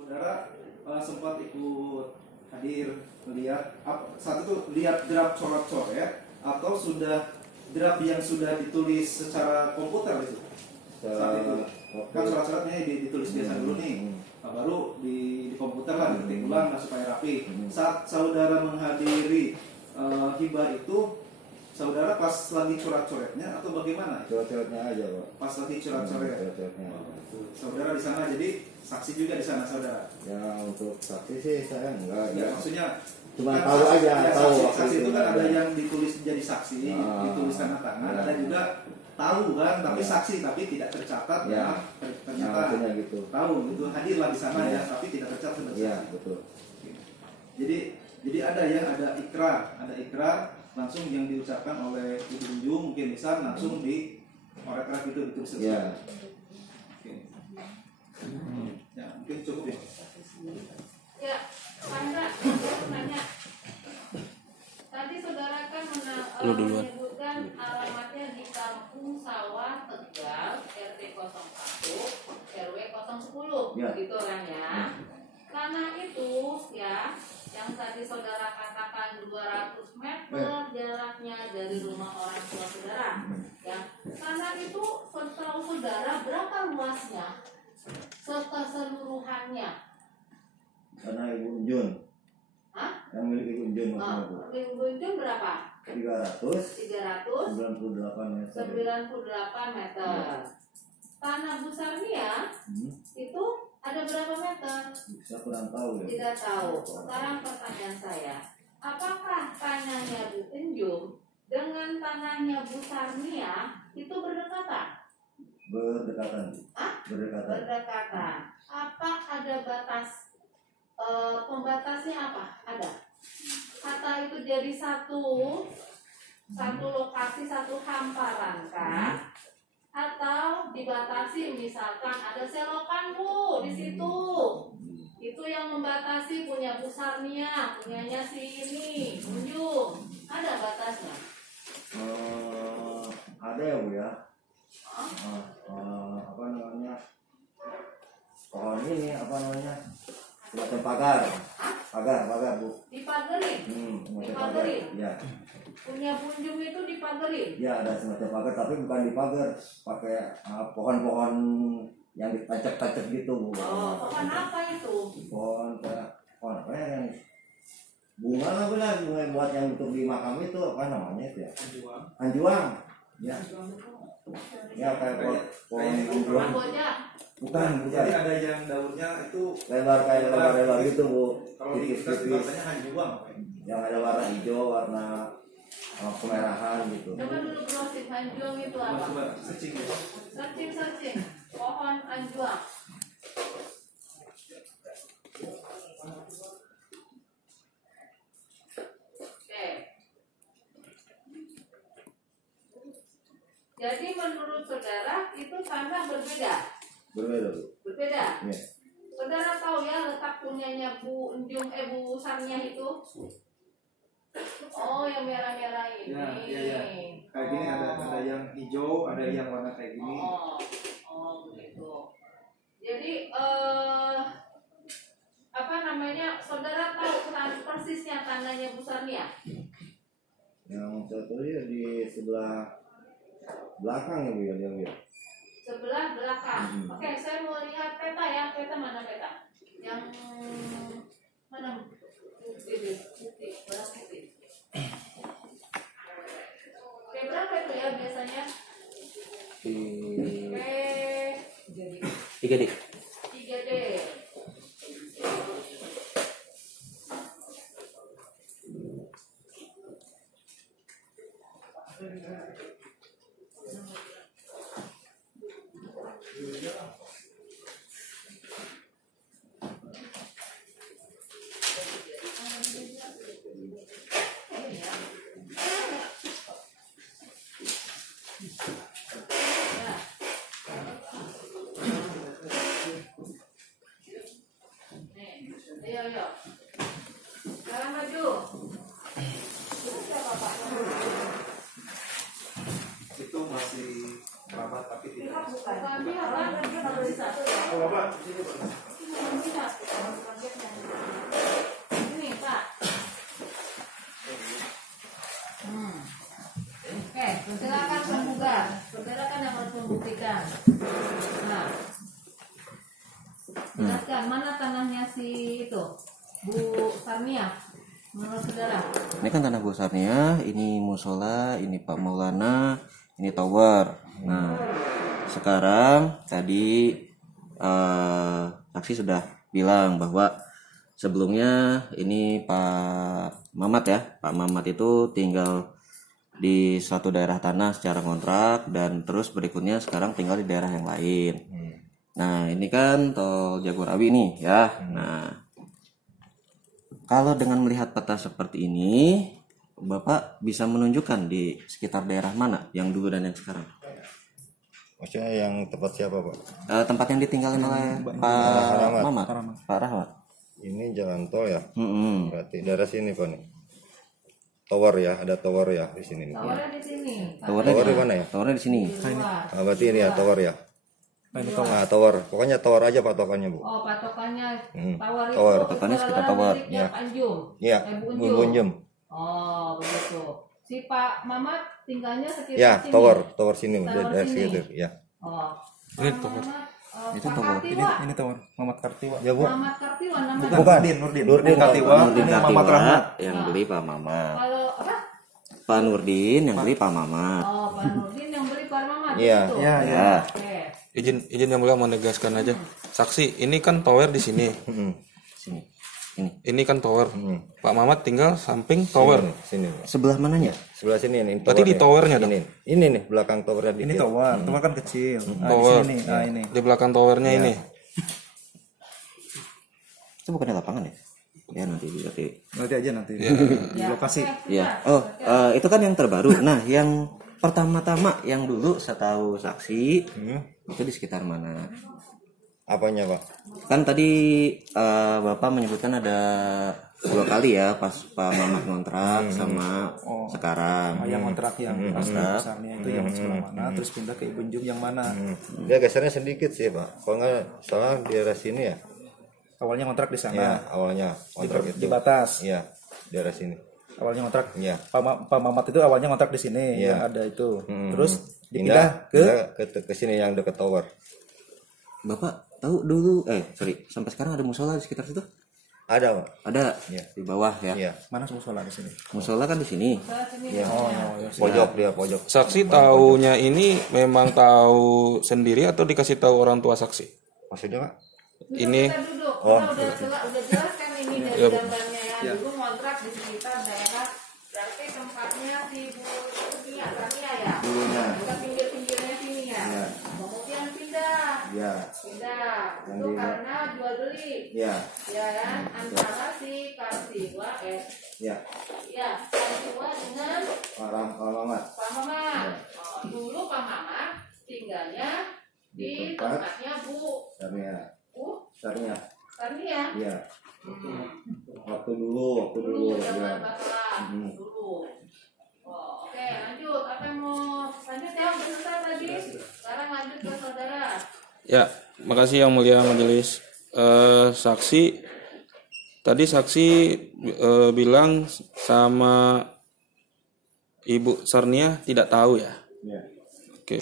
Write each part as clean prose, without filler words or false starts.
Saudara sempat ikut hadir melihat saat itu lihat draft coret-coret atau sudah draft yang sudah ditulis secara komputer itu saat itu kan coret-coretnya ditulis biasa dulu nih, baru di komputer lah diketik ulang supaya rapi. Saat saudara menghadiri hibah itu, saudara pas lagi coret-coretnya atau bagaimana? Coret-coretnya aja, Pak. Pas lagi coret-coret. Coret-coretnya. Saudara di sana, jadi saksi juga di sana, saudara. Ya untuk saksi sih saya enggak. Ya, maksudnya cuma kan tahu aja, ya, tahu saksi itu kan ada yang ditulis jadi saksi, ditulis tanda tangan, ada juga tahu kan, tapi saksi tapi tidak tercatat ya. Ternyata gitu. Tahu gitu, hadirlah di sana ya, tapi tidak tercatat sebagai saksi. Iya, betul. Jadi ada ikrar langsung yang diucapkan oleh Ibu Unjung, mungkin bisa langsung di orek-orek itu ditulis. Iya. Ya, mungkin cukup ya. Ya, Anda nanya. Tadi saudara kan menyebutkan alamatnya di Kampung Sawah Tegal, RT 01, RW 010, ya. Gitu kan ya. Karena itu ya, yang tadi saudara katakan 200 meter jaraknya dari rumah orang tua saudara. Ya, karena itu setahu saudara berapa luasnya? Keseluruhannya. Karena Ibu Unjun. Hah? Yang milik Ibu Unjun maksudnya, Bu. Ibu Unjun berapa? 398 meter. 98 meter. Tanah Bu Sarmia itu ada berapa meter? Saya kurang tahu ya. Tidak tahu. Sekarang pertanyaan saya, apakah tanahnya Bu Unjun dengan tanahnya Bu Sarmia itu berdekatan? Berdekatan. Hah? Berdekatan. Apa ada batas? Pembatasnya apa? Ada. Kata itu jadi satu lokasi, satu hamparan kah? Atau dibatasi, misalkan ada selokan Bu di situ. Itu yang membatasi punya Bu Sarmia, punyanya si ini, Unjung. Ada batasnya? Ada ya, Bu ya. Apa namanya? Pohon ini apa namanya? Semacam pagar, Bu. Dipagerin? Dipagerin? Ya. Punya Bunjung itu dipagerin? Ya, ada semacam pagar, tapi bukan dipagar, pakai pohon-pohon yang ditancap-tancap gitu, Bu. Oh, pohon apa itu? Pohon apa ya, yang bunga lah, bunga buat yang untuk di makam itu apa namanya itu ya? Anjuang. Ya. Ya, kayak pohon anjuang. Bukan. Jadi ada yang daunnya itu lebar gitu, Bu. Kalau di kita bahasanya anjuang. Yang ada warna hijau, warna kemerahan gitu. Coba dulu browsing anjuang itu apa? Coba searching ya. Searching. Pohon anjuang. Oke. Jadi menurut saudara itu tanah berbeda? Berbeda, Bu. Berbeda? Ya. Saudara tahu ya letak punyanya Bu Unjung, Bu Sarmia itu? Oh, yang merah-merah ini. Ya. Kayak gini ada yang hijau, ada yang warna kayak gini. Oh begitu. Jadi apa namanya? Saudara tahu persisnya tanahnya Bu Sarmia? Yang satu ya di sebelah belakang ya, Bu ya, dia. Sebelah belakang. Oke, saya mau lihat peta ya. Peta mana peta? Yang mana? Putih. Oke, berapa itu ya biasanya? 3D. 3D. Ayo. Sekarang maju. Siapa Pak? Itu masih kerabat tapi tidak. Bukan. Dia apa? Dia bisa. Oh, Bapak, sini Pak. perhatikan mana tanahnya si itu Bu Sarnia menurut saudara. Ini kan tanah Bu Sarnia, ini musola, ini Pak Maulana, ini tower. Nah, sekarang tadi saksi sudah bilang bahwa sebelumnya ini Pak Mamat ya, Pak Mamat itu tinggal di suatu daerah tanah secara kontrak dan terus berikutnya sekarang tinggal di daerah yang lain. Nah, ini kan tol Jagorawi nih ya. Nah, kalau dengan melihat peta seperti ini, Bapak bisa menunjukkan di sekitar daerah mana yang dulu dan yang sekarang? Maksudnya yang tempat siapa, Pak? Tempat yang ditinggalin oleh Pak Mamat, Pak Rahmat. Ini jalan tol ya. Mm-mm. Berarti daerah sini, Pak nih. Tower ya, ada tower ya di sini nih. Towernya di sini. Tower di mana ya? Towernya di sini. Di luar. Ah, berarti ini ya tower ya. Nah, tower. Pokoknya tower aja patokannya, Bu. Oh, patokannya tower itu. Tower. Patokannya sekitar saudara tower. miliknya Ya. Pak Anjum. Iya, Bu Bu Unjum. Bunjem. Oh, begitu. Si Pak Mamat tinggalnya sekitar Ya, sini. tower sini, Bu. Tower Dari sini. situ, ya. Oh. Ini Pak tower. Mamat, Itu Pak tower. Kartiwa. Ini tower Mamat Kartiwa. Ya, Bu. Mamat Kartiwa namanya. Bukan. Nurdin Kartiwa. Nurdin Ini Mamat Kartiwa Rahmat. yang beli Pak Mamat. Kalau apa? Pak Nurdin yang beli Pak Mamat. Oh, Pak Nurdin yang beli Pak Mamat. Iya. begitu? Iya, Ya. Oke. Izin yang mulia menegaskan aja. Saksi, ini kan tower di sini. Sini. Ini. Ini kan tower. Pak Mamat tinggal samping tower. Sini, Bu. Sebelah mananya? Sebelah sini nih. Berarti di towernya dong. Ini nih belakang towernya Ini dikit. tower kan kecil. Tower. Di sini, ini. Di belakang towernya ini. Itu bukannya lapangan ya? Ya nanti Nanti aja nanti. Ya. Di lokasi. Ya. Oh, itu kan yang terbaru. Nah, yang pertama-tama yang dulu setahu saksi itu di sekitar mana? Apanya, Pak? Kan tadi Bapak menyebutkan ada 2 kali ya pas Pak Mamat ngontrak sama sekarang. Yang kontrak yang besarnya itu yang sebelah mana, terus pindah ke Ibu Jum yang mana. Dia gesernya sedikit sih, Pak. Kalau nggak salah di daerah sini ya. Awalnya kontrak di Ya, sana. awalnya kontrak Di itu. batas. Iya, daerah sini. Awalnya kontrak. Iya. Pak Mamat itu awalnya kontrak di sini, Iya. yang ada itu. Terus dipindah ke sini yang dekat tower. Bapak tahu dulu sampai sekarang ada musola di sekitar situ? Ada, Pak. Ada Iya. di bawah ya. Iya. mana musola di sini? Musola kan di sini. Iya. Pojok dia, pojok. Saksi taunya ini memang tahu sendiri atau dikasih tahu orang tua saksi? Maksudnya, Pak? Ini Kita duduk. Kita udah jelas kan ini dari Ya, Bu. gambarnya ya. Dulu ngontrak di sekitar daerah berarti tempatnya si Bu Nia, Tania ya. Dulunya. Bukan pinggir-pinggirnya sini ya. Iya. Kemudian pindah. Iya. Pindah. Yang Itu di- karena jual beli. Iya. Ya kan antara si Kartiwa Iya. ya Kartiwa dengan Pak Mamat. Pak Mamat. Oh, dulu Pak Mamat tinggalnya di tempatnya Bu Sarnya. Tania. Iya. Waktu dulu Dulu ya. zaman Bapak dulu. Oh, oke lanjut. Apa yang mau lanjut ya? Udah selesai tadi. Sekarang lanjut ke saudara. ya, makasih yang mulia majelis. Saksi tadi saksi bilang sama Ibu Sarnia tidak tahu ya. Iya. Oke.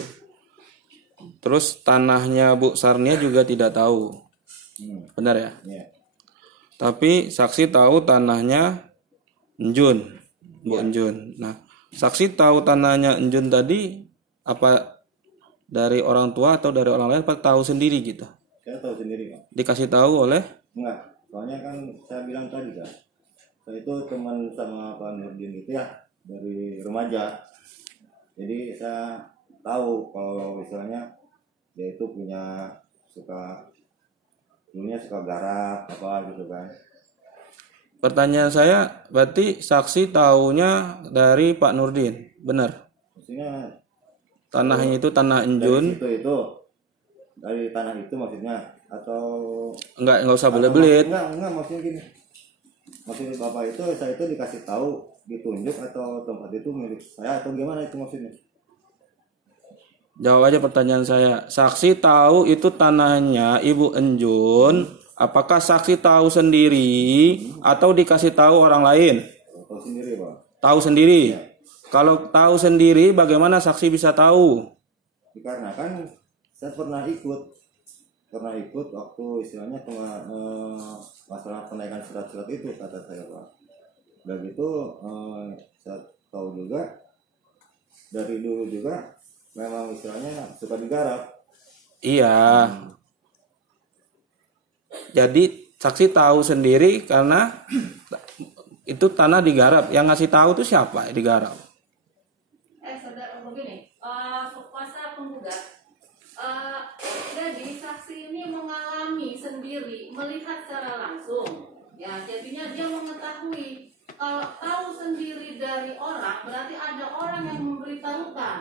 Terus tanahnya Bu Sarnia juga tidak tahu. Benar ya? Iya. Tapi saksi tahu tanahnya Enjun, Bu Enjun. Nah, saksi tahu tanahnya Enjun tadi apa dari orang tua atau dari orang lain, apa tahu sendiri gitu? Saya tahu sendiri, Pak. Dikasih tahu oleh Enggak. Soalnya kan saya bilang tadi kan. Saya itu teman sama Pak Nurdin itu ya dari remaja. Jadi saya tahu kalau misalnya dia itu punya dulunya suka garap apa gitu kan. pertanyaan saya, berarti saksi tahunya dari Pak Nurdin, benar? Maksudnya Tanahnya itu tanah dari Enjun, situ itu dari tanah itu maksudnya atau nggak usah belit-belit. enggak maksudnya gini. Maksud Bapak itu saya itu dikasih tahu ditunjuk atau tempat itu milik saya atau gimana itu maksudnya? Jawab aja pertanyaan saya. Saksi tahu itu tanahnya Ibu Enjun. Apakah saksi tahu sendiri atau dikasih tahu orang lain? Tahu sendiri, Pak. Tahu sendiri. Kalau tahu sendiri, bagaimana saksi bisa tahu? Dikarenakan saya pernah ikut pernah ikut waktu istilahnya masalah penaikan surat-surat itu kata saya Pak. Dan itu saya tahu juga dari dulu juga memang istilahnya suka digarap. Iya. Jadi saksi tahu sendiri karena itu tanah digarap. Yang ngasih tahu itu siapa digarap? Saudara begini, kuasa penggugat. Jadi saksi ini mengalami sendiri, melihat secara langsung. Ya, jadinya dia mengetahui. Kalau tahu sendiri dari orang, berarti ada orang yang memberitahukan.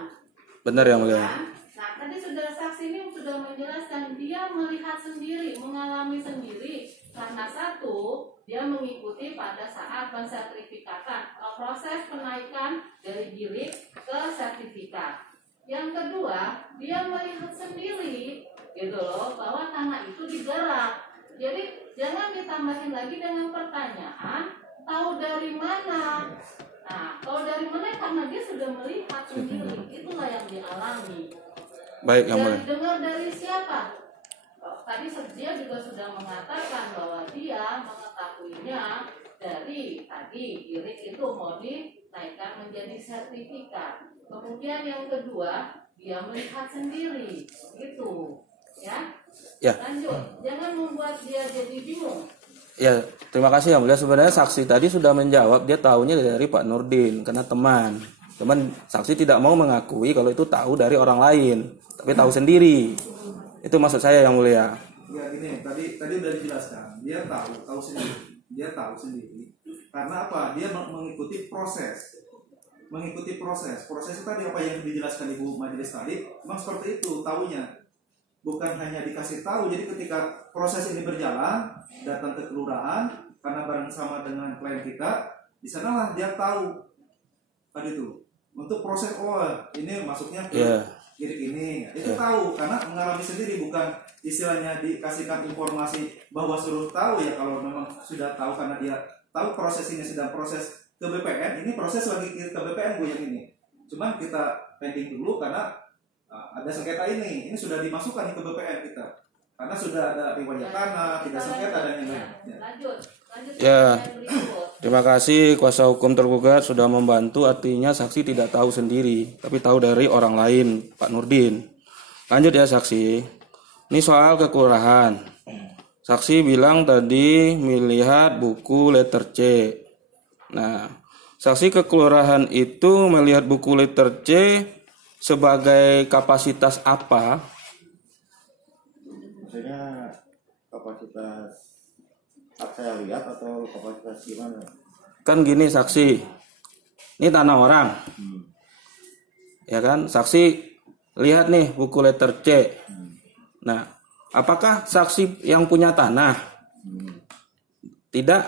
Benar yang mulia. Kan? Nah, tadi saudara saksi ini sudah menjelaskan dia melihat sendiri, mengalami sendiri. Karena satu, dia mengikuti pada saat pensertifikatan, proses penaikan dari bilik ke sertifikat. Yang kedua, dia melihat sendiri, gitu loh, bahwa tanah itu digarap. Jadi jangan ditambahin lagi dengan pertanyaan, tahu dari mana? Nah, kalau dari mana karena dia sudah melihat sendiri, itulah yang dialami. Baik yang mulia. Dengar dari siapa? Tadi dia juga sudah mengatakan bahwa dia mengetahuinya dari tadi bilik itu mau dinaikkan menjadi sertifikat. Kemudian yang kedua, dia melihat sendiri, gitu, ya. Ya. Lanjut, jangan membuat dia jadi bingung. Ya, terima kasih yang mulia. Sebenarnya saksi tadi sudah menjawab, dia tahunya dari Pak Nurdin karena teman. Cuman saksi tidak mau mengakui kalau itu tahu dari orang lain, tapi tahu sendiri. Itu maksud saya yang mulia. Ya gini, tadi udah dijelaskan. Dia tahu sendiri. Dia tahu sendiri. Karena apa? Dia mengikuti proses. Proses itu tadi apa yang dijelaskan Ibu Majelis tadi, memang seperti itu tahunya. Bukan hanya dikasih tahu, jadi ketika proses ini berjalan, datang ke kelurahan, karena bareng sama dengan klien kita, di sanalah dia tahu. Tadi itu, untuk proses, ini masuknya ke bilik ini, itu tahu, karena mengalami sendiri, bukan istilahnya dikasihkan informasi bahwa suruh tahu ya, kalau memang sudah tahu, karena dia tahu proses ini sedang proses ke BPN, ini proses lagi ke BPN Bu yang ini. Cuman kita pending dulu karena ada sengketa ini sudah dimasukkan ke BPN kita. Karena sudah ada riwayat tanah, tidak sengketa dan yang lain. Lanjut Ya. Terima kasih kuasa hukum tergugat sudah membantu, artinya saksi tidak tahu sendiri, tapi tahu dari orang lain, Pak Nurdin. Lanjut ya saksi. Ini soal kekelurahan. Saksi bilang tadi melihat buku letter C. Nah, saksi kekelurahan itu melihat buku letter C sebagai kapasitas apa? Maksudnya kapasitas saya lihat atau kapasitas gimana? Kan gini saksi, ini tanah orang, ya kan? Saksi lihat nih buku letter C. Nah, apakah saksi yang punya tanah? Tidak,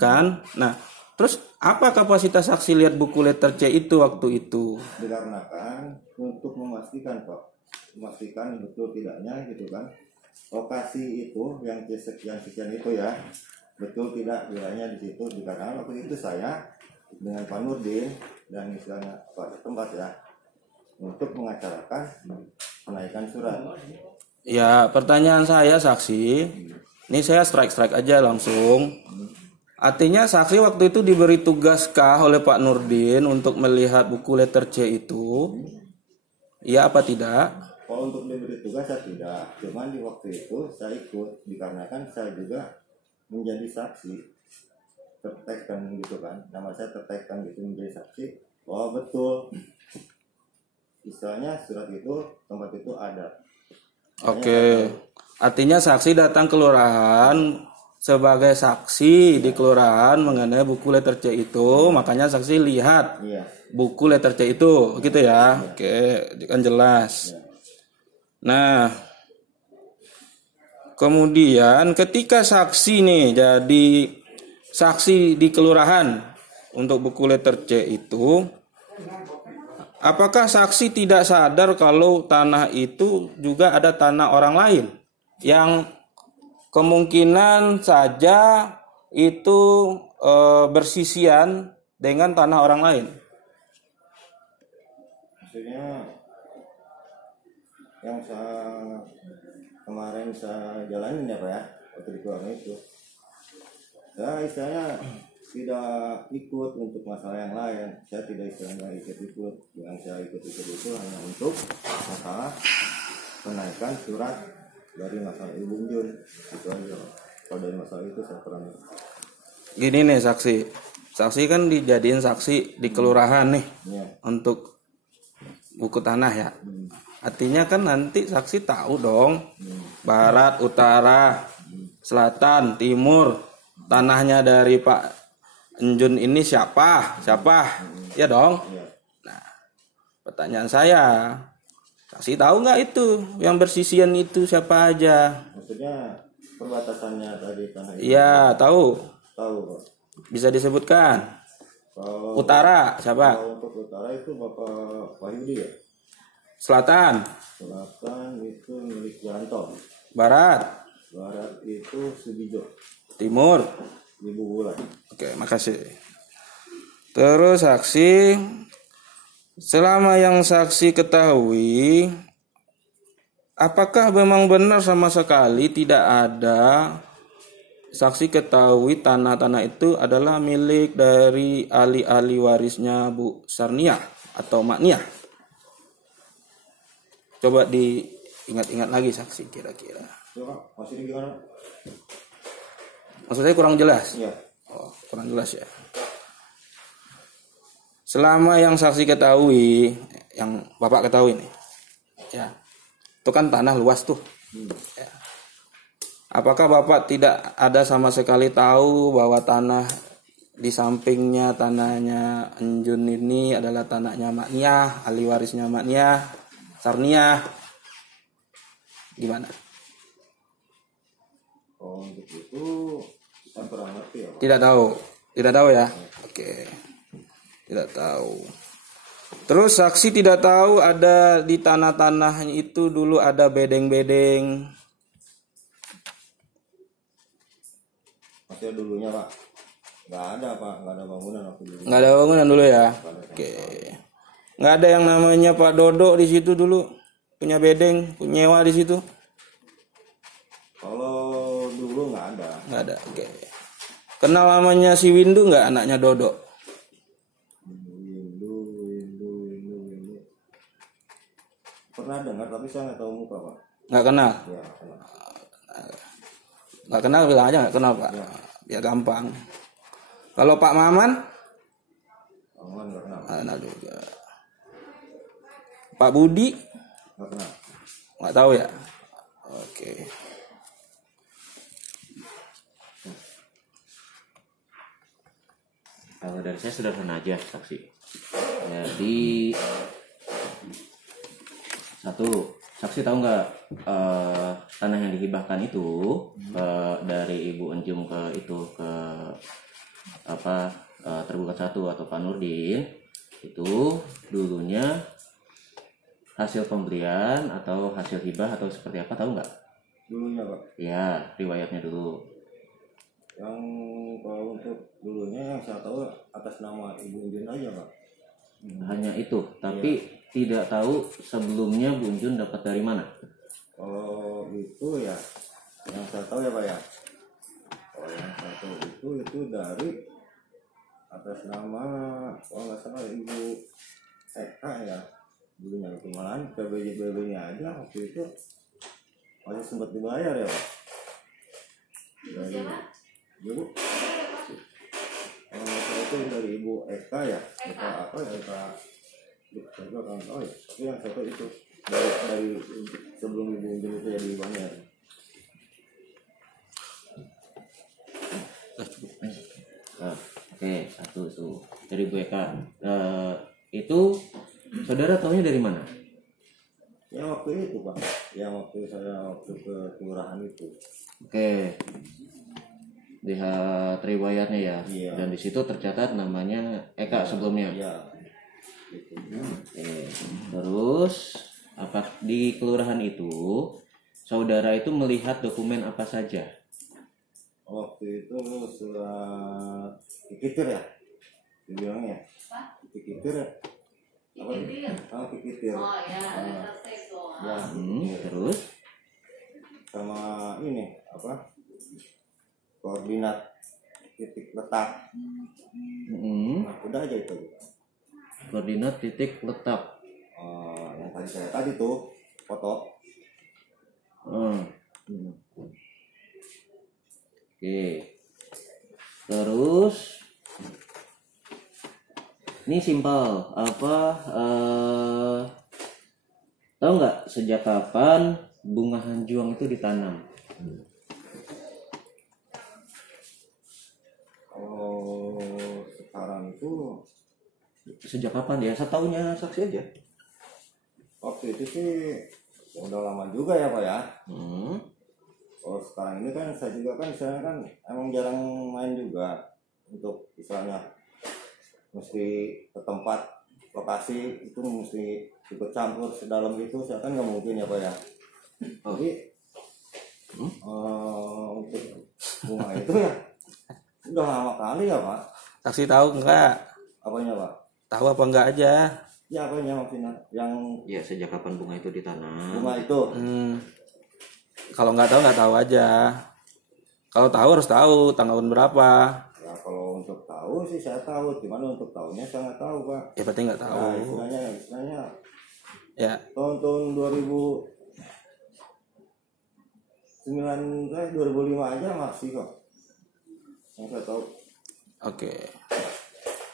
kan? Nah, terus apa kapasitas saksi lihat buku letter C itu waktu itu? Dikarenakan untuk memastikan betul tidaknya gitu kan, lokasi itu yang sekian itu ya betul tidak wilayahnya di situ. Dikarenakan waktu itu saya dengan Pak Nurdin dan istilahnya pada tempat ya untuk mengacarakan penaikan surat. Ya, pertanyaan saya saksi, ini saya strike aja langsung. Artinya saksi waktu itu diberi tugaskah oleh Pak Nurdin untuk melihat buku letter C itu? Iya apa tidak? Kalau untuk diberi tugas saya tidak, cuman di waktu itu saya ikut dikarenakan saya juga menjadi saksi, tertekan gitu kan, nama saya tertekan gitu menjadi saksi bahwa betul istilahnya surat itu tempat itu ada. Oke, artinya saksi datang ke kelurahan sebagai saksi di kelurahan mengenai buku letter C itu, makanya saksi lihat buku letter C itu, gitu ya. Oke, kan jelas. Nah, kemudian ketika saksi nih jadi saksi di kelurahan untuk buku letter C itu, apakah saksi tidak sadar kalau tanah itu juga ada tanah orang lain yang kemungkinan saja itu bersisian dengan tanah orang lain? Maksudnya yang saya kemarin saya jalanin ya Pak ya, waktu di keluarga itu saya istilahnya tidak ikut untuk masalah yang lain. Saya tidak istilahnya ikut-ikut. Yang saya ikut-ikut itu hanya untuk masalah kenaikan surat dari masalah Ibu Jun. Itu aja. Kalau dari masalah itu saya kurang. Gini nih saksi kan dijadiin saksi di kelurahan nih Ya. untuk buku tanah ya. Artinya kan nanti saksi tahu dong barat, utara, selatan, timur, tanahnya dari Pak Enjun ini siapa? Ya dong. Nah, pertanyaan saya, saksi tahu nggak itu yang bersisian itu siapa aja? Maksudnya perbatasannya tadi tanah itu. Iya, tahu. Tahu Pak. Bisa disebutkan. Kalau Utara siapa? Kalau untuk utara itu Bapak Wahyudi ya. Selatan, Selatan itu milik Jalanto. barat, Barat itu Subijo. timur. Ibu Bulan. Oke, makasih. Terus saksi, selama yang saksi ketahui, apakah memang benar sama sekali tidak ada saksi ketahui tanah-tanah itu adalah milik dari ahli-ahli warisnya Bu Sarnia atau Mak Nia? Coba diingat-ingat lagi saksi kira-kira. Coba masih gimana? Maksudnya kurang jelas? Iya. Oh, kurang jelas ya. Selama yang saksi ketahui, yang Bapak ketahui nih, ya, itu kan tanah luas tuh. Ya. Apakah Bapak tidak ada sama sekali tahu bahwa tanah di sampingnya tanahnya Enjun ini adalah tanahnya Mak Nia, ahli warisnya Mak Nia, Sarnia? Gimana? Oh, untuk itu saya kurang ngerti ya Pak. Tidak tahu ya. Oke. Tidak tahu. Terus saksi tidak tahu ada di tanah-tanah itu dulu ada bedeng-bedeng. Maksudnya dulunya Pak. Nggak ada Pak, nggak ada bangunan waktu dulu. Nggak ada bangunan dulu ya. Oke. Nggak ada yang namanya Pak Dodo di situ dulu. Punya bedeng, punya nyewa di situ. Kalau dulu nggak ada. Nggak ada. Oke. Kenal namanya si Windu nggak, anaknya Dodo? Windu. Pernah dengar tapi saya nggak tahu muka Pak. Nggak kenal. Ya, kenal. Nggak kenal bilang aja nggak kenal Pak. Biar gampang. Kalau Pak Maman? Aman nggak kenal. Nggak kenal juga. Pak Budi? Nggak kenal. Nggak tahu ya. Oke. Kalau dari saya sederhana aja saksi. Jadi satu, saksi tahu nggak tanah yang dihibahkan itu dari Ibu Enjum ke tergugat satu atau Pak Nurdin itu dulunya hasil pembelian atau hasil hibah atau seperti apa, tahu nggak? Dulunya Pak. Iya, Ya, riwayatnya dulu. Yang kalau untuk dulunya yang saya tahu atas nama Ibu Unjun aja Pak. Hanya itu, tapi tidak tahu sebelumnya Bu Unjun dapat dari mana. Kalau itu ya yang saya tahu ya Pak ya. Kalau yang saya tahu itu dari atas nama kalau nggak salah Ibu Eka ya. Dulunya itu malahan PBJ-nya aja waktu itu masih sempat dibayar ya Pak. Dari Ibu. Kalau nggak salah itu dari Ibu Eka ya. Eka apa ya Eka. Saya juga kan tahu ya. Tapi yang saya tahu itu dari sebelum Ibu Unjun itu ya dibayar. Oke, satu itu dari Bu Eka. Itu saudara taunya dari mana? Ya waktu itu Pak, yang waktu saya waktu ke kelurahan itu. Oke, lihat riwayatnya ya. Iya. Dan di situ tercatat namanya Eka sebelumnya. Iya. Gitu. Oke. Terus apa di kelurahan itu saudara itu melihat dokumen apa saja? Waktu itu surat Kikitir ya, dibilangnya. Kikitir ya. Apa? Kikitir. Kikitir. Oh ya, letter C tuh. Ya. Terus sama ini apa koordinat titik letak. Nah, udah aja itu. Koordinat titik letak. Yang tadi tuh foto. Oke. Terus ini simpel apa? Tahu nggak sejak kapan bunga hanjuang itu ditanam? Sekarang itu Sejak kapan ya? Setahunya saksi aja. waktu itu sih udah lama juga ya Pak ya. Kalau sekarang ini kan saya juga kan misalnya kan emang jarang main juga untuk misalnya mesti ke tempat lokasi itu mesti ikut campur sedalam itu saya kan nggak mungkin ya Pak ya. Jadi untuk bunga itu ya udah lama kali ya Pak. Saksi tahu enggak? Apanya Pak? Tahu apa enggak aja? Ya apanya maksudnya? Yang Ya sejak kapan bunga itu ditanam? bunga itu. Kalau nggak tahu aja. Kalau tahu harus tahu tahun berapa. Ya kalau untuk tahu sih saya tahu, gimana untuk tahunya saya nggak tahu Pak. Ya berarti nggak tahu. Nah, istilahnya Ya, tahun 2009 2005 aja masih kok. Yang saya tahu. oke.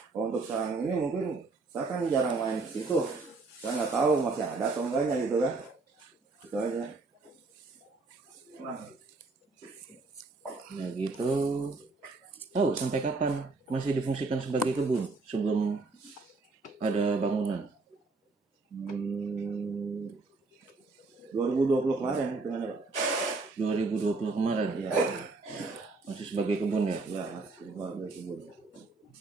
Kalau untuk sekarang ini mungkin saya kan jarang main ke situ. Saya nggak tahu masih ada atau enggaknya gitu kan. Itu aja. Nah gitu. Tahu sampai kapan masih difungsikan sebagai kebun sebelum ada bangunan? 2020 kemarin hitungannya Pak. 2020 kemarin Iya. masih sebagai kebun ya? Ya masih sebagai kebun.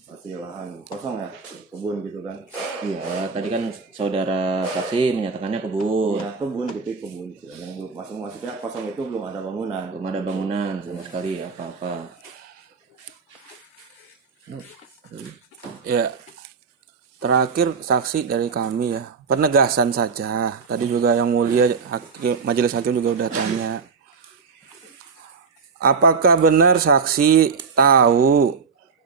Masih lahan kosong ya, kebun gitu kan. Iya, tadi kan saudara saksi menyatakannya kebun. Ya kebun gitu kebun. Yang belum maksudnya kosong itu belum ada bangunan. Belum ada bangunan sama sekali apa-apa. Ya. Terakhir saksi dari kami ya. Penegasan saja. Tadi juga yang mulia majelis hakim juga udah tanya. Apakah benar saksi tahu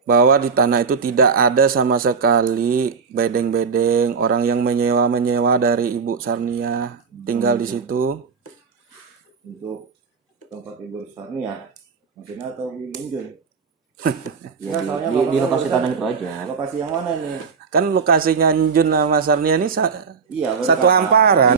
bahwa di tanah itu tidak ada sama sekali bedeng-bedeng orang yang menyewa dari Ibu Sarnia tinggal di situ? Untuk tempat Ibu Sarnia maksudnya atau Ibu Injun? Ya, soalnya di Bapak lokasi kan tanah itu aja. Lokasi yang mana nih? Kan lokasinya Njun sama Sarnia ini Iya, satu berdekatan. hamparan.